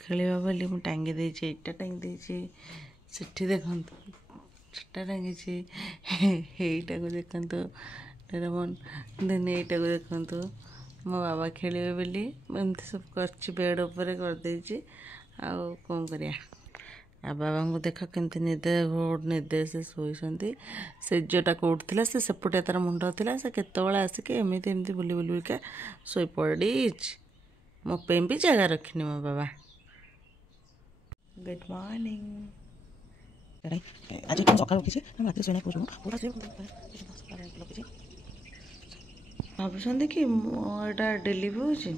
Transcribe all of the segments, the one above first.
खेलिया बोली मुझे टांगी देची एटा टांगी देची सेठी देखंतु सेटा टांगी एटा को देखंतु डोरेमोन देन एटा को देखंतु मो बाबा खेलिबे बोली एमती सब करछि बेड ऊपर कर देची आ कोन करिया आ बाबा को देख केमती निदे घोड़ निदे से सोईसंती से जोटा कोउठथिला से सेपटे तार मुंड थिला से केतबेला आसिके एमती एमती बुली बुली के सोई पड़ीच मो पे भी जगह रखनी मो बाबा। गुड मॉर्निंग आज सकाल उठी हम रात सोना पूछूँ पूरा से भावुं कि मोटा डेलीवरी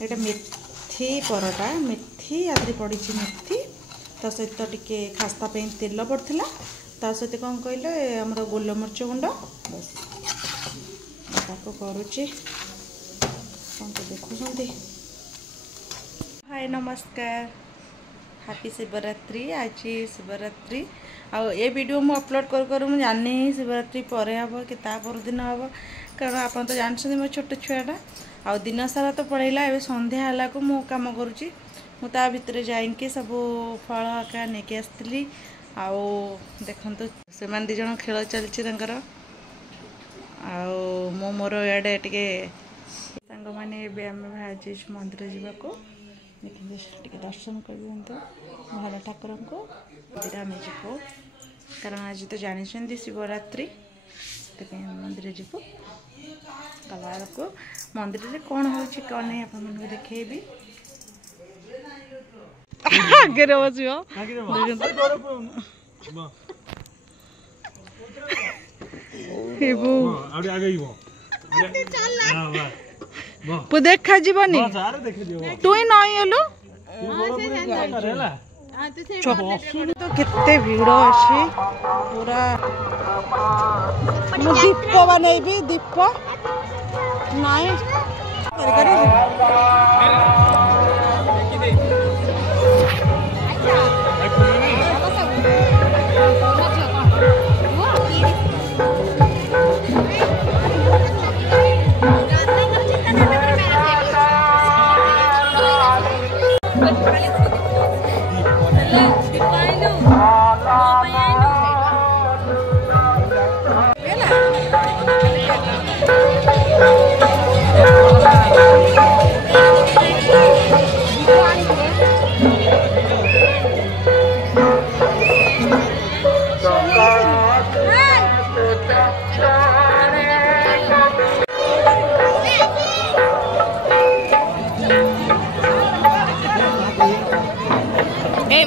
होटा मेथी परोटा मेथी आदि पड़ी मेथी ता सहित टिके खास्ता तेल पड़ता ता सहित कौन कहले आमर गोलमरीच गुंड बस करुच्ची कौन तो देखुं। हाय नमस्कार हैप्पी शिवरात्रि आज शिवरात्रि आउ ए वीडियो मु अपलोड कर मुझे जानी शिवरात्रि पर हम कि दिन हम कारण आप तो जानते मो छोट छुआटा आउ दिन सारा तो पढ़ेला ए संध्या है मु कम करुच्ची मुझे भितर जाइए सब फल आका नहीं आसती आउ देखु से दी जन खेल चलती आउ मो मोर इे टे सांग मैंने आम बाहर मंदिर जावाक देखिए दर्शन कर दिखाँ भल ठाकुर को मंदिर आम जीव कारण आज तो जानते शिवरात्रि मंदिर जीव गला को मंदिर में कौन हो कौन नहीं आप देखेबी आगे बस देखा जीवनी तू ही नहीं हेलु तो कितने भीड़ अच्छी पूरा दीप बनैबी दीप नहीं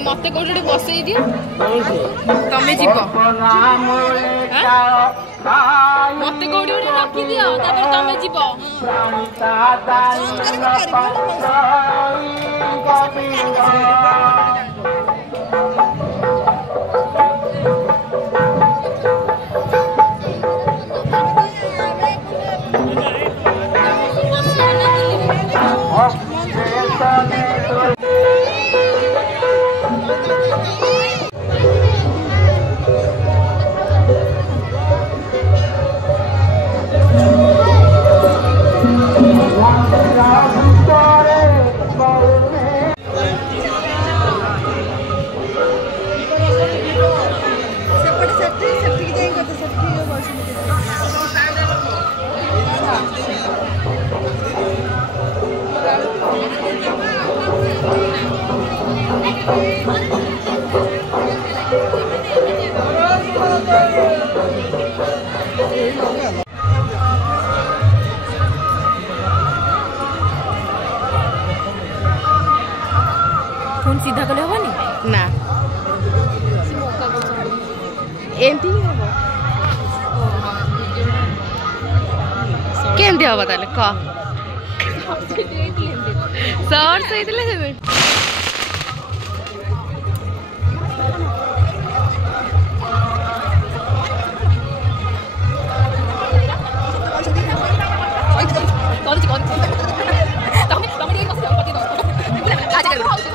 मत कौटे बसई दियो तमें जीव मत कौटे रखी दियो तमें जीव फोन सीधा कले हबनी ना एमती केमती हबा ताले क सर से इतले हेबे कौन सी तमे ये कसम पति दो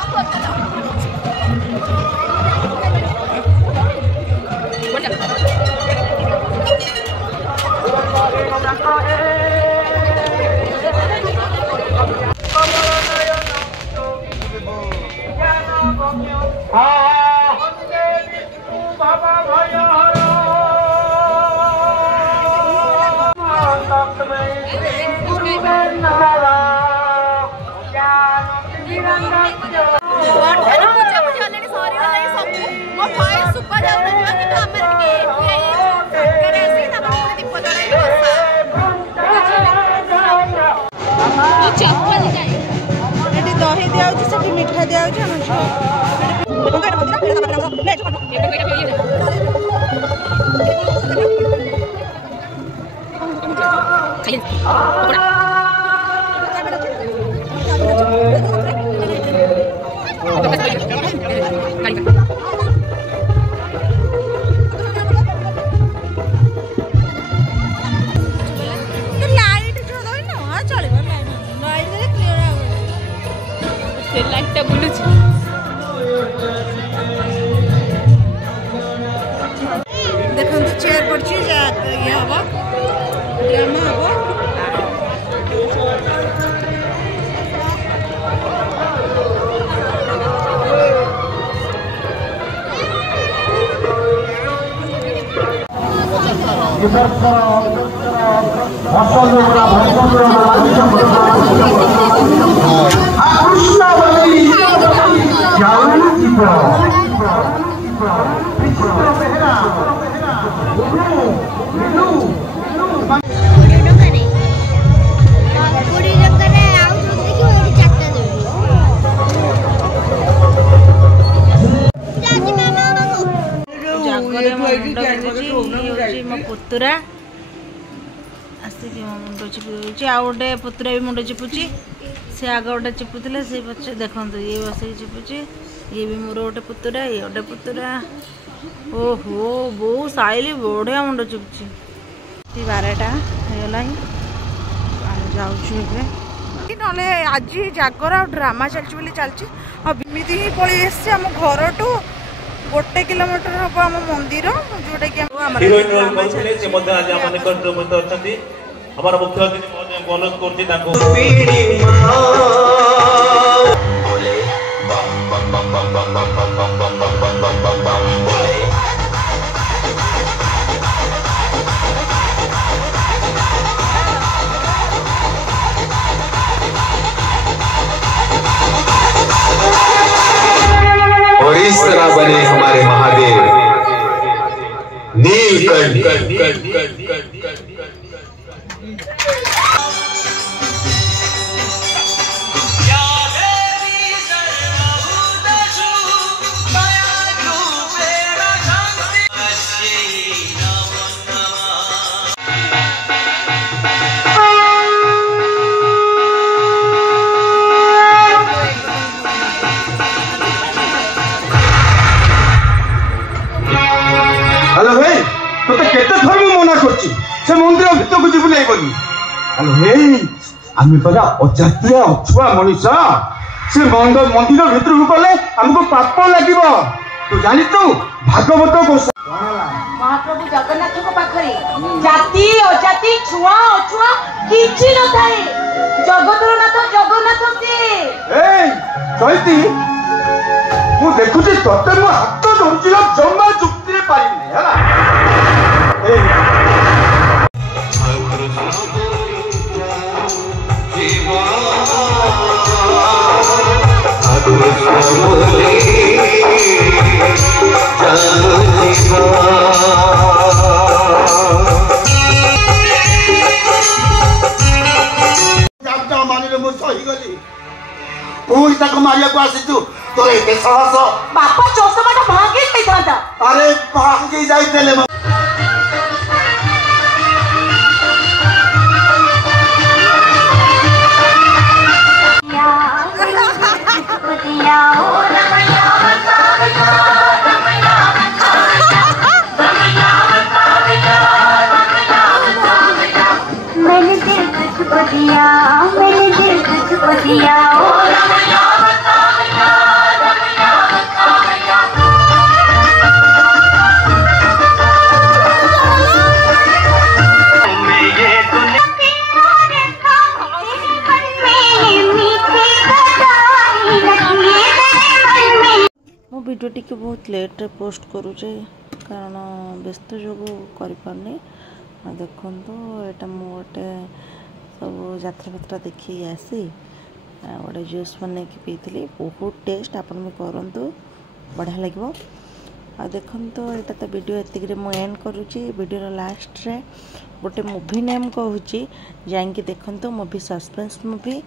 दही दिया मिठा दिया देखो चेयर पड़ी ये हम ड्रामा हम मो पुतुरा आसिक मो मुंड चिपुची आ गोटे पुतुरा भी मुंड चिपुची से आग गोटे चिपुले से पचे देखो ये बस चिपुची ये भी मोर गोटे पुतुरा ये गोटे पुतुरा ओहो बो साइली बढ़िया मुंड चिपुची 12टा होगा जाऊँ ना आज जागर आ ड्रामा चलती चलती एमती ही पलि आम घर टू 1 किलोमीटर हम आम मंदिर जोटा कि हमारा मुख्यमंत्री अनुरोध कर और इस तरह बने हमारे महादेव नीलकंठ। मंदिर भितर को जीव नहीं आम पदा अजातिया अछुआ मनीष से मंदिर भीतर को गले आमको पाप लगे तू जानी तू भागवत महाप्रभु जगन्नाथ को पाखरे जाति अजाति छुआ अछुआ किछि न थाए जगतर नाथ जगन्नाथ से चैती मु देखुची तते मो हाथ धरछि जम्मा चुक्ति रे पारिनी हैला मारिया को आसी तू तो एते साहस बापा चोसमाटा भागे नहीं था अरे भागे जाइतेले मैंने दिल तुझको दिया वीडियो टी बहुत लेट पोस्ट करूचे कारण व्यस्त जो करपारनी देखु यहाँ मोटे सब यात्रा फात्रा देखी आसी गोटे जूस बन पीली बहुत टेस्ट आपन भी करूँ बढ़िया लगे। आ देखु यहाँ तो वीडियो एतिक एंड करुँची वीडियो लास्ट रे गोटे मूवी नेम कहूँ जाइए देखु मूवी सस्पेंस मूवी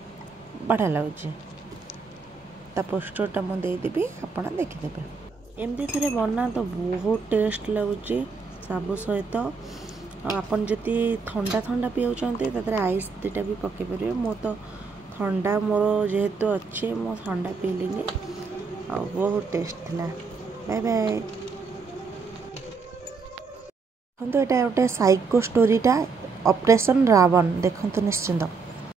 बढ़िया लगुच पोस्टरटा मुझे देदेवी आप देखिदेवे एमती थे बना तो बहुत टेस्ट लगुच सबू सहित आपन जदि ठंडा ठंडा पीऊँच आइस दुटा भी पकई पारे मो तो ठंडा मोर जेहेतु अच्छे मो ठंडा पीलिनी आ बहुत टेस्ट थिला। Bye bye. देखो यहाँ गोटे साइको स्टोरीटा ऑपरेशन रावण देखो निश्चिंत।